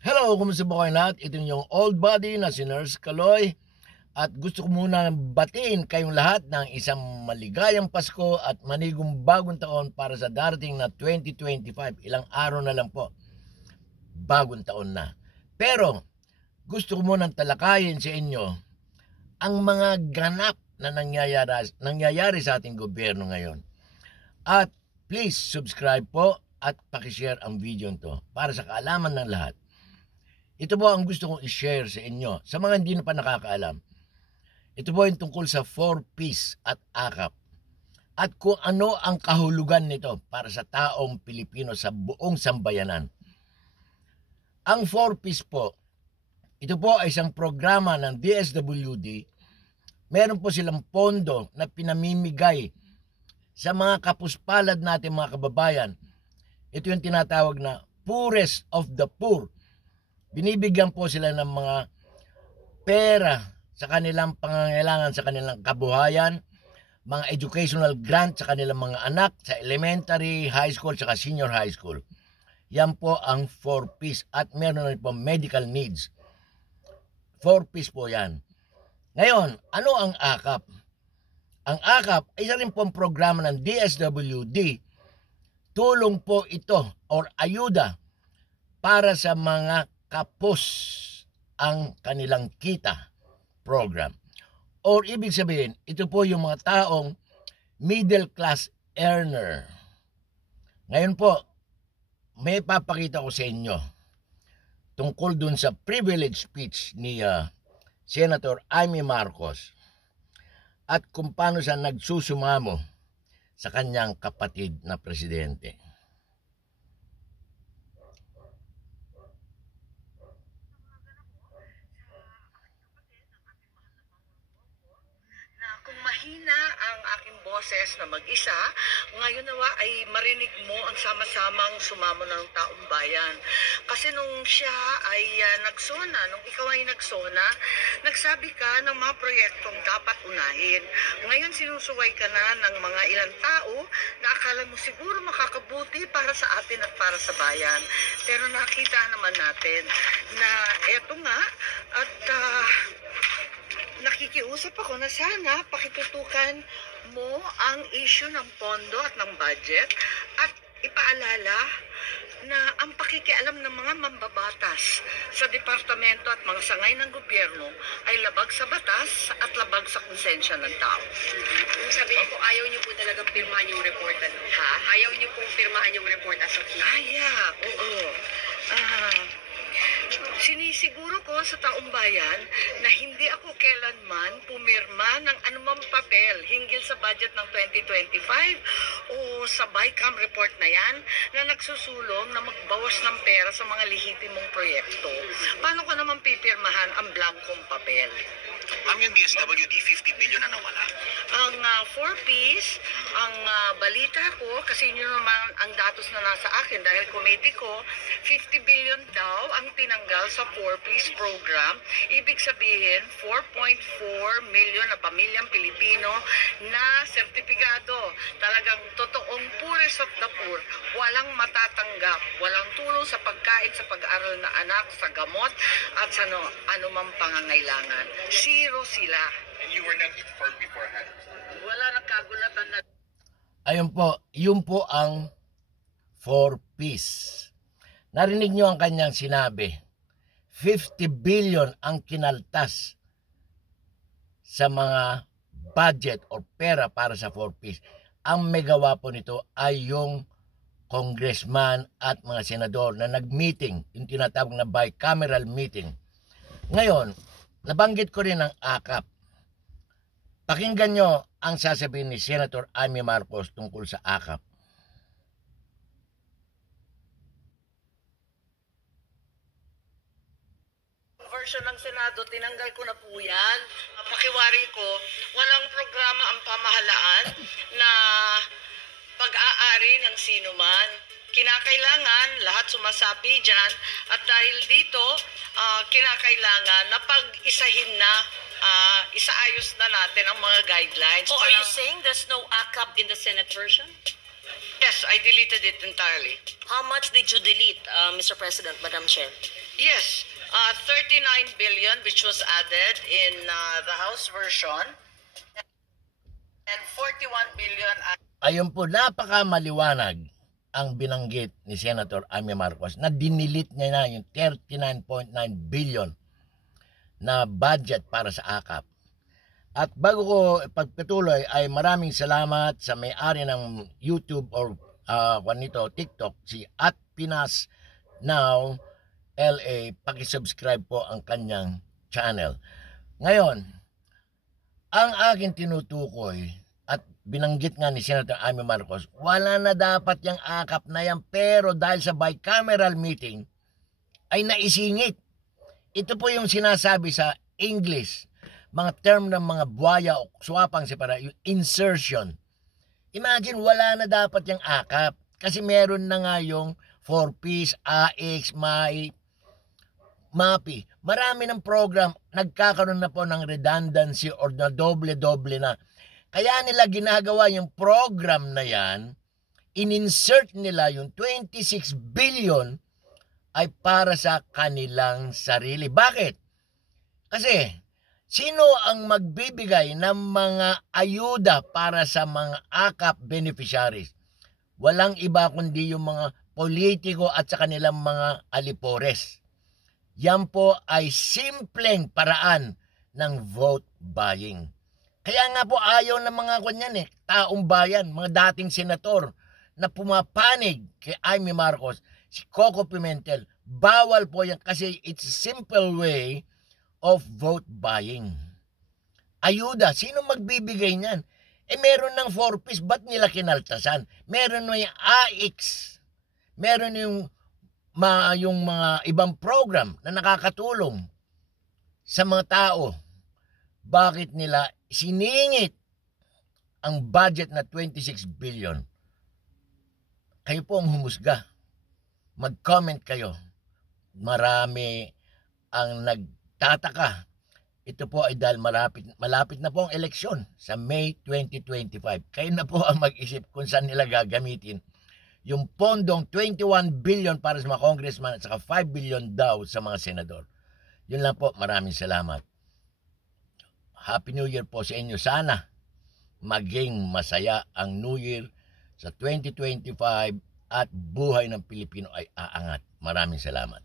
Hello, kumusta po kayo lahat? Ito yung old body na si Nurse Kaloy at gusto ko muna batiin kayong lahat ng isang maligayang Pasko at manigong bagong taon para sa darating na 2025. Ilang araw na lang po, bagong taon na. Pero gusto ko munang talakayin sa inyo ang mga ganap na nangyayari sa ating gobyerno ngayon. At please subscribe po at pakishare ang video nito para sa kaalaman ng lahat. Ito po ang gusto kong i-share sa inyo. Sa mga hindi na pa nakakaalam, ito po yung tungkol sa 4Ps at AKAP. At kung ano ang kahulugan nito para sa taong Pilipino sa buong sambayanan. Ang 4Ps po, ito po ay isang programa ng DSWD. Meron po silang pondo na pinamimigay sa mga kapuspalad natin mga kababayan. Ito yung tinatawag na poorest of the poor. Binibigyan po sila ng mga pera sa kanilang pangangailangan sa kanilang kabuhayan, mga educational grant sa kanilang mga anak sa elementary, high school, saka senior high school. Yan po ang 4Ps at meron rin po medical needs. 4Ps po yan. Ngayon, ano ang AKAP? Ang AKAP ay isa rin pong programa ng DSWD. Tulong po ito or ayuda para sa mga kapos ang kanilang kita program. Or ibig sabihin, ito po yung mga taong middle class earner. Ngayon po, may papakita ko sa inyo tungkol dun sa privilege speech ni Senator Amy Marcos at kung paano siya nagsusumamo sa kanyang kapatid na presidente. Kung mahina ang aking boses na mag-isa, ngayon nawa ay marinig mo ang sama-samang sumamo ng taong bayan. Kasi nung siya ay nagsona, nung ikaw ay nagsona, nagsabi ka ng mga proyektong dapat unahin. Ngayon sinusuway ka na ng mga ilang tao na akala mo siguro makakabuti para sa atin at para sa bayan. Pero nakita naman natin na eto nga at nakikiusap ako na sana pakitutukan mo ang issue ng pondo at ng budget at ipaalala na ang pakikialam ng mga mambabatas sa departamento at mga sangay ng gobyerno ay labag sa batas at labag sa konsensya ng tao. Kung sabihin ko, ayaw niyo po talagang pirmahan yung report, ano? Ha? Ayaw niyo pong pirmahan yung report as of now? Oo. Sinisiguro ko sa taong bayan na hindi ako kailanman pumirma ng anumang papel hinggil sa budget ng 2025 o sa BICAM report na yan na nagsusulong na magbawas ng pera sa mga lehitimong proyekto. Paano ko naman pipirmahan ang blankong papel? Yung DSWD, 50 billion na nawala. Ang 4Ps, ang balita ko, kasi yun naman ang datos na nasa akin dahil committee ko, 50 billion daw ang tinanggal sa 4Ps program. Ibig sabihin, 4.4 million na pamilyang Pilipino na sertipikado. Talagang totoong poorest of the poor. Walang matatanggap. Walang tulong sa pagkain, sa pag-aaral na anak, sa gamot, at sa anumang pangangailangan. Zero sila. And you were not informed beforehand. Wala nang kagulatan na. Ayun po, yun po ang 4Ps. Narinig nyo ang kanyang sinabi. 50 billion ang kinaltas sa mga budget o pera para sa 4Ps. Ang may gawa po nito ay yung congressman at mga senador na nag-meeting, yung tinatawag na bicameral meeting. Ngayon, nabanggit ko rin ang AKAP. Pakinggan nyo ang sasabihin ni Senator Amy Marcos tungkol sa AKAP. Version ng Senado, tinanggal ko na po yan. Pakiwari ko, walang programa ang pamahalaan na pag-aari ng sino man. Kinakailangan, lahat sumasabi dyan, at dahil dito, kinakailangan na pag-isahin na, isaayos na natin ang mga guidelines. Oh, are you saying there's no ACAP in the Senate version? Yes, I deleted it entirely. How much did you delete, Mr. President, Madam Chair? Yes, 39 billion which was added in the House version and 41 billion. Ayun po, napakamaliwanag ang binanggit ni Senator Amy Marcos na dinilit niya na yung 39.9 billion na budget para sa AKAP. At bago ko pagpatuloy ay maraming salamat sa may-ari ng YouTube or TikTok, si @PinasNow LA. Paki-subscribe po ang kanyang channel. Ngayon, ang aking tinutukoy at binanggit nga ni Senator Amy Marcos, wala na dapat yung AKAP na yan, pero dahil sa bicameral meeting ay naisingit. Ito po yung sinasabi sa English, mga term ng mga buhaya o swapang separa, yung insertion. Imagine, wala na dapat yung AKAP kasi meron na nga yung 4Ps, AX, MAPI. Marami ng program, nagkakaroon na po ng redundancy or na doble-doble na. Kaya nila ginagawa yung program na yan, in-insert nila yung 26 billion ay para sa kanilang sarili. Bakit? Kasi, sino ang magbibigay ng mga ayuda para sa mga AKAP beneficiaries? Walang iba kundi yung mga politiko at sa kanilang mga alipores. Yan po ay simpleng paraan ng vote buying. Kaya nga po ayaw ng mga taong bayan, mga dating senator na pumapanig kay Amy Marcos, si Coco Pimentel, bawal po yan kasi it's a simple way of vote buying. Ayuda, sino magbibigay niyan? Meron ng 4Ps, ba't nila kinaltasan? Meron na yung AX, meron yung mga ibang program na nakakatulong sa mga tao. Bakit nila siningit ang budget na 26 billion? Kayo po ang humusga. Mag-comment kayo. Marami ang nagtataka. Ito po ay dahil malapit na po ang eleksyon sa May 2025. Kayo na po ang mag-isip kung saan nila gagamitin yung pondong 21 billion para sa mga congressman at saka 5 billion daw sa mga senador. Yun lang po. Maraming salamat. Happy New Year po sa inyo. Sana maging masaya ang New Year sa 2025 at buhay ng Pilipino ay aangat. Maraming salamat.